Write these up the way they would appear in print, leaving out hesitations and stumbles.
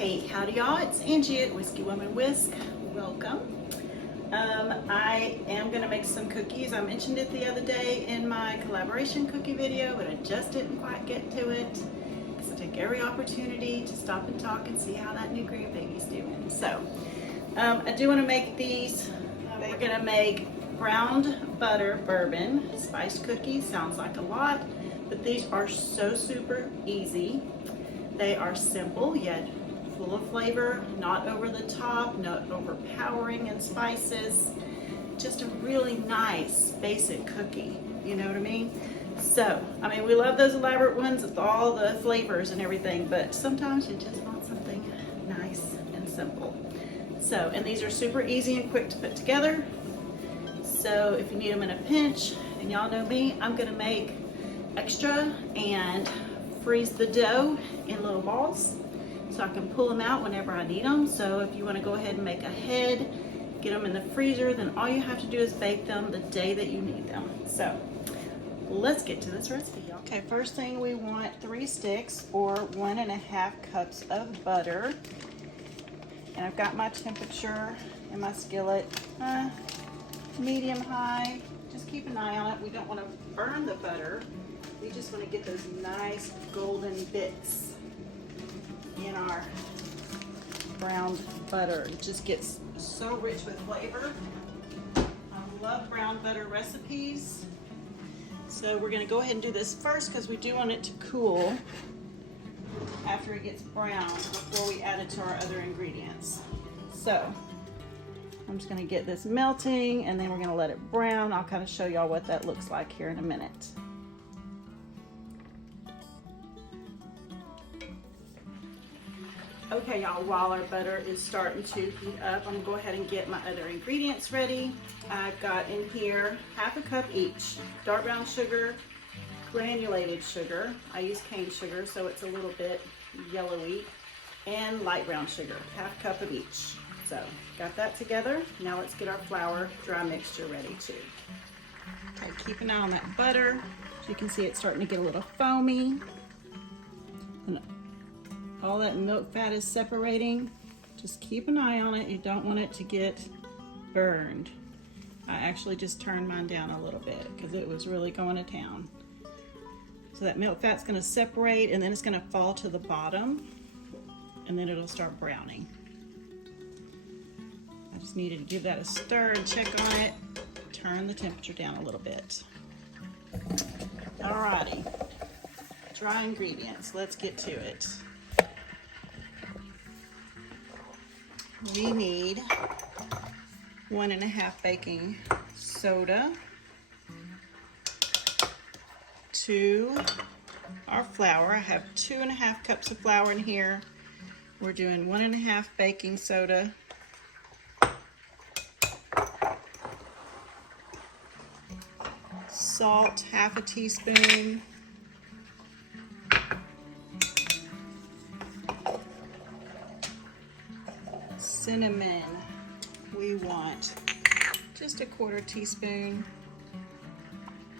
Hey, howdy y'all, it's Angie at Whiskey Woman Whisk. Welcome. I am going to make some cookies. I mentioned it the other day in my collaboration cookie video, but I just didn't quite get to it. So I take every opportunity to stop and talk and see how that new grandbaby's doing. So I do want to make these. We're going to make browned butter bourbon spiced cookies. Sounds like a lot, but these are so super easy. They are simple yet full of flavor, not over the top, not overpowering in spices. Just a really nice basic cookie, you know what I mean? So, I mean, we love those elaborate ones with all the flavors and everything, but sometimes you just want something nice and simple. So, and these are super easy and quick to put together. So if you need them in a pinch, and y'all know me, I'm gonna make extra and freeze the dough in little balls so I can pull them out whenever I need them. So if you want to go ahead and make ahead, get them in the freezer, then all you have to do is bake them the day that you need them. So let's get to this recipe, y'all. Okay, first thing we want 3 sticks or 1.5 cups of butter. And I've got my temperature in my skillet, medium high. Just keep an eye on it. We don't want to burn the butter. We just want to get those nice golden bits in our browned butter. It just gets so rich with flavor. I love brown butter recipes. So we're going to go ahead and do this first because we do want it to cool after it gets brown before we add it to our other ingredients. So I'm just going to get this melting and then we're going to let it brown. I'll kind of show y'all what that looks like here in a minute. Okay, y'all, while our butter is starting to heat up, I'm gonna go ahead and get my other ingredients ready. I've got in here 1/2 cup each, dark brown sugar, granulated sugar. I use cane sugar, so it's a little bit yellowy, and light brown sugar, 1/2 cup of each. So, got that together. Now let's get our flour dry mixture ready too. Okay, keep an eye on that butter. As you can see, it's starting to get a little foamy. All that milk fat is separating. Just keep an eye on it. You don't want it to get burned. I actually just turned mine down a little bit because it was really going to town. So that milk fat's going to separate and then it's going to fall to the bottom and then it'll start browning. I just needed to give that a stir and check on it. Turn the temperature down a little bit. Alrighty, dry ingredients. Let's get to it. We need 1.5 baking soda to our flour. I have 2.5 cups of flour in here. We're doing 1.5 baking soda. Salt, 1/2 teaspoon. Cinnamon, we want just 1/4 teaspoon.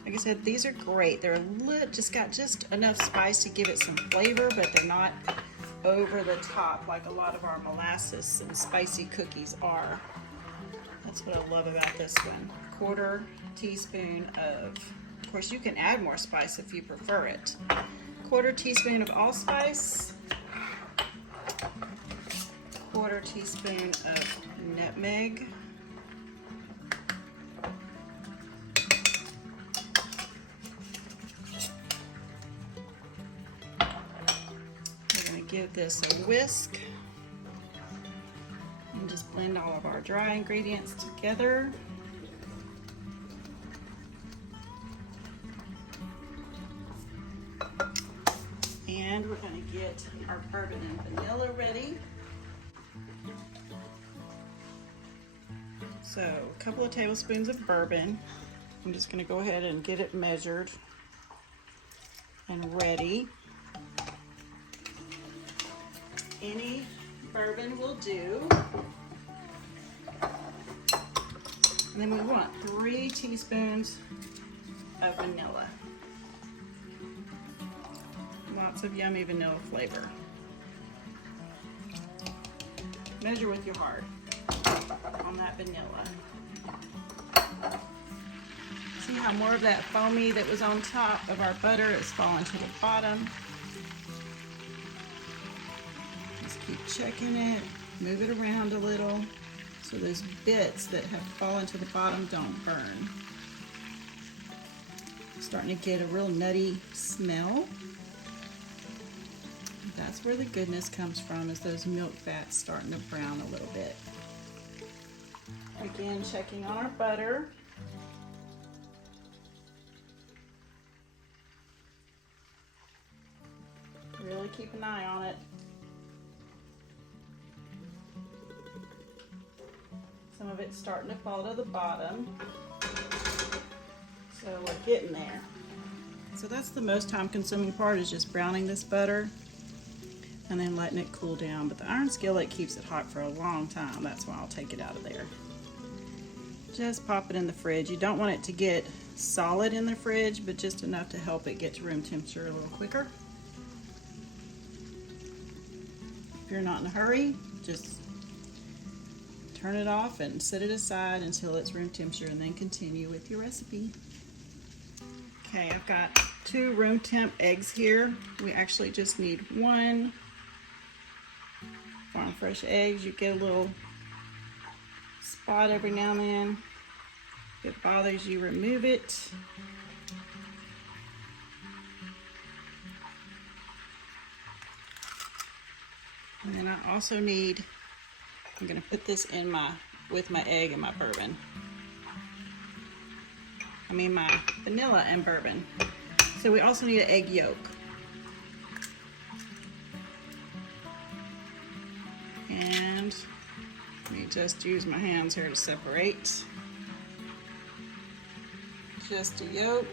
Like I said, these are great. They're just got just enough spice to give it some flavor, but they're not over the top like a lot of our molasses and spicy cookies are. That's what I love about this one. 1/4 teaspoon of course, you can add more spice if you prefer it. 1/4 teaspoon of allspice. 1/4 teaspoon of nutmeg. We're going to give this a whisk and just blend all of our dry ingredients together. And we're going to get our bourbon and vanilla ready. So, a couple of tablespoons of bourbon. I'm just going to go ahead and get it measured and ready. Any bourbon will do. And then we want 3 teaspoons of vanilla. Lots of yummy vanilla flavor. Measure with your heart on that vanilla. See how more of that foamy that was on top of our butter is falling to the bottom. Just keep checking it, move it around a little so those bits that have fallen to the bottom don't burn. Starting to get a real nutty smell. That's where the goodness comes from, is those milk fats starting to brown a little bit. Again, checking on our butter. Really keep an eye on it. Some of it's starting to fall to the bottom. So we're getting there. So that's the most time consuming part, is just browning this butter and then letting it cool down. But the iron skillet keeps it hot for a long time. That's why I'll take it out of there. Just pop it in the fridge. You don't want it to get solid in the fridge, but just enough to help it get to room temperature a little quicker. If you're not in a hurry, just turn it off and set it aside until it's room temperature, and then continue with your recipe. Okay, I've got 2 room temp eggs here. We actually just need 1 farm fresh eggs. You get a little spot every now and then. If it bothers you, remove it. And then I also need, I'm gonna put this in with my egg and my bourbon. My vanilla and bourbon. So we also need an egg yolk. And let me just use my hands here to separate. Just a yolk,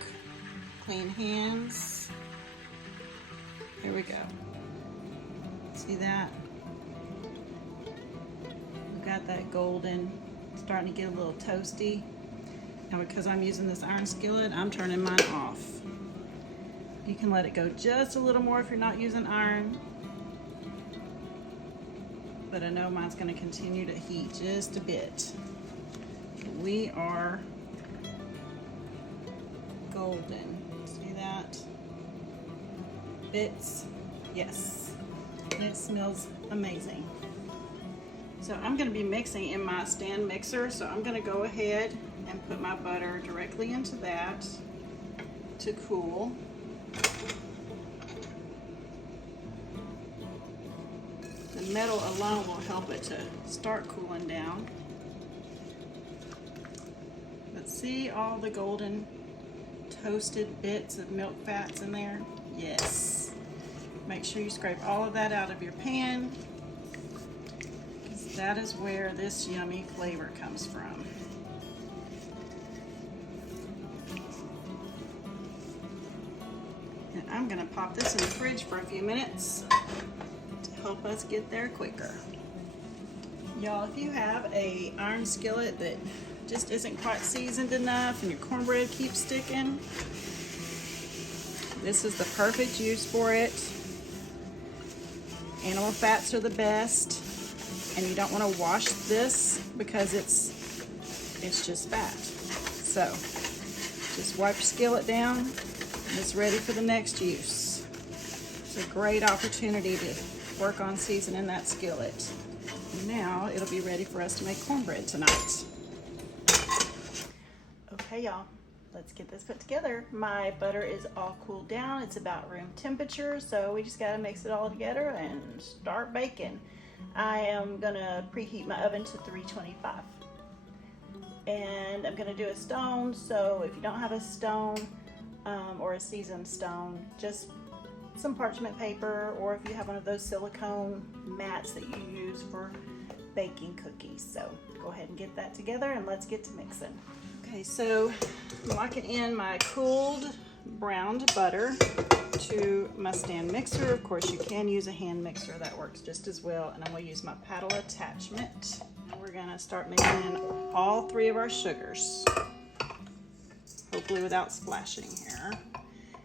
clean hands. Here we go. See that? We've got that golden, starting to get a little toasty. Now because I'm using this iron skillet, I'm turning mine off. You can let it go just a little more if you're not using iron. But I know mine's going to continue to heat just a bit. We are golden. See that? Bits. Yes. And it smells amazing. So I'm going to be mixing in my stand mixer. So I'm going to go ahead and put my butter directly into that to cool. The metal alone will help it to start cooling down. But see all the golden toasted bits of milk fats in there? Yes. Make sure you scrape all of that out of your pan, because that is where this yummy flavor comes from. And I'm going to pop this in the fridge for a few minutes to help us get there quicker. Y'all, if you have an iron skillet that just isn't quite seasoned enough and your cornbread keeps sticking, this is the perfect use for it. Animal fats are the best, and you don't want to wash this because it's just fat. So just wipe your skillet down and it's ready for the next use. It's a great opportunity to work on seasoning that skillet. And now it'll be ready for us to make cornbread tonight. Okay, y'all, let's get this put together. My butter is all cooled down. It's about room temperature, so we just gotta mix it all together and start baking. I am gonna preheat my oven to 325. And I'm gonna do a stone, so if you don't have a stone or a seasoned stone, just some parchment paper, or if you have one of those silicone mats that you use for baking cookies. So go ahead and get that together and let's get to mixing. Okay, so I'm locking in my cooled browned butter to my stand mixer. Of course, you can use a hand mixer, that works just as well. And I'm gonna use my paddle attachment. And we're gonna start mixing in all 3 of our sugars, hopefully without splashing here.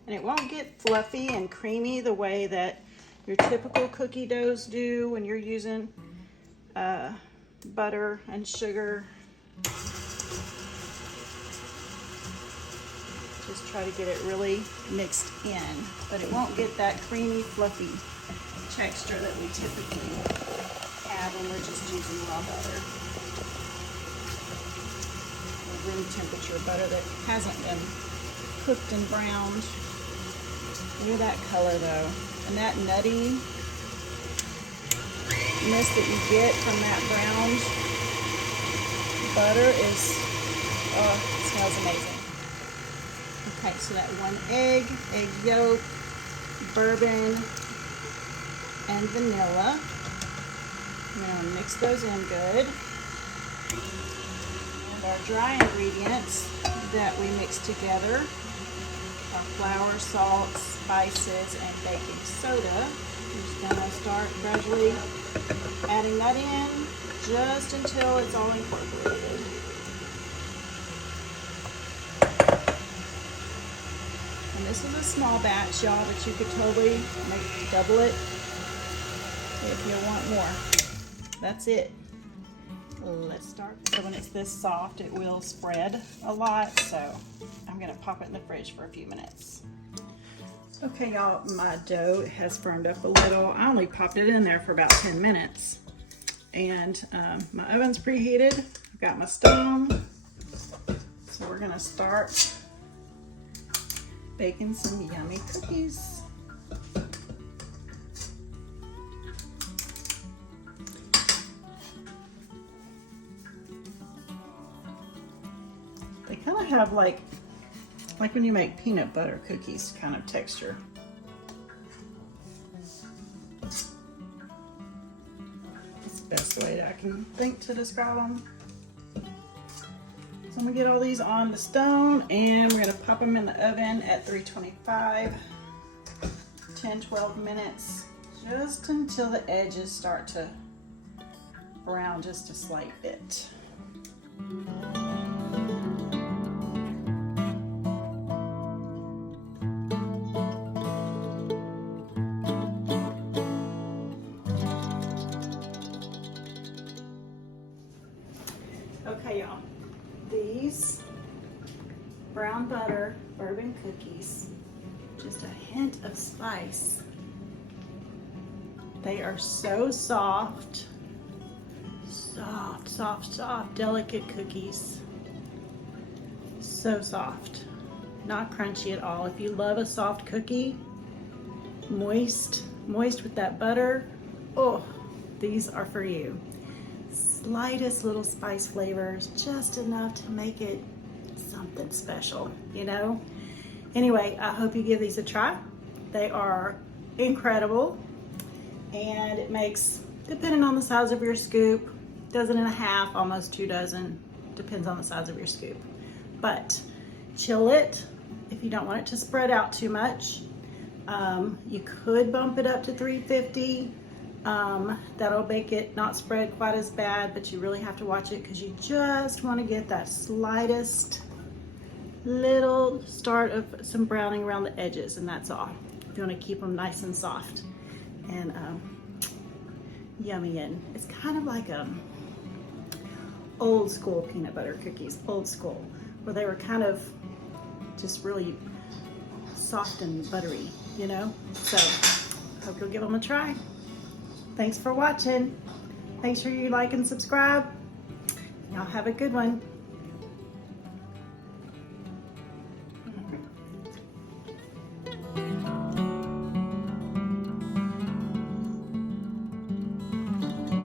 And it won't get fluffy and creamy the way that your typical cookie doughs do when you're using butter and sugar. Just try to get it really mixed in, but it won't get that creamy, fluffy texture that we typically have when we're just using raw butter. Or room temperature butter that hasn't been cooked and browned. Look at that color though. And that nuttiness that you get from that browned butter is, oh, it smells amazing. Okay, so that one egg yolk, bourbon, and vanilla. I'm going to mix those in good. And our dry ingredients that we mix together are flour, salt, spices, and baking soda. I'm just going to start gradually adding that in just until it's all incorporated. And this is a small batch, y'all, but you could totally double it if you want more. That's it. Let's start. So when it's this soft, it will spread a lot, so I'm gonna pop it in the fridge for a few minutes. Okay, y'all, my dough has firmed up a little. I only popped it in there for about 10 minutes. And my oven's preheated. I've got my stone. So we're gonna start baking some yummy cookies. They kind of have like when you make peanut butter cookies kind of texture. That's the best way that I can think to describe them. So I'm gonna get all these on the stone and we're gonna pop them in the oven at 325, 10-12 minutes, just until the edges start to brown just a slight bit. Okay, y'all, these brown butter bourbon cookies, just a hint of spice. They are so soft, soft, delicate cookies. So soft, not crunchy at all. If you love a soft cookie, moist with that butter, oh, these are for you. Slightest little spice flavors, just enough to make it something special, you know? Anyway, I hope you give these a try. They are incredible, and it makes, depending on the size of your scoop, 1.5 dozen, almost 2 dozen, depends on the size of your scoop. But chill it if you don't want it to spread out too much. You could bump it up to 350. That'll make it not spread quite as bad, but you really have to watch it because you just want to get that slightest little start of some browning around the edges, and that's all. You want to keep them nice and soft and yummy. And it's kind of like old school peanut butter cookies, old school, where they were kind of just really soft and buttery, you know? So hope you'll give them a try. Thanks for watching. Make sure you like and subscribe. Y'all have a good one.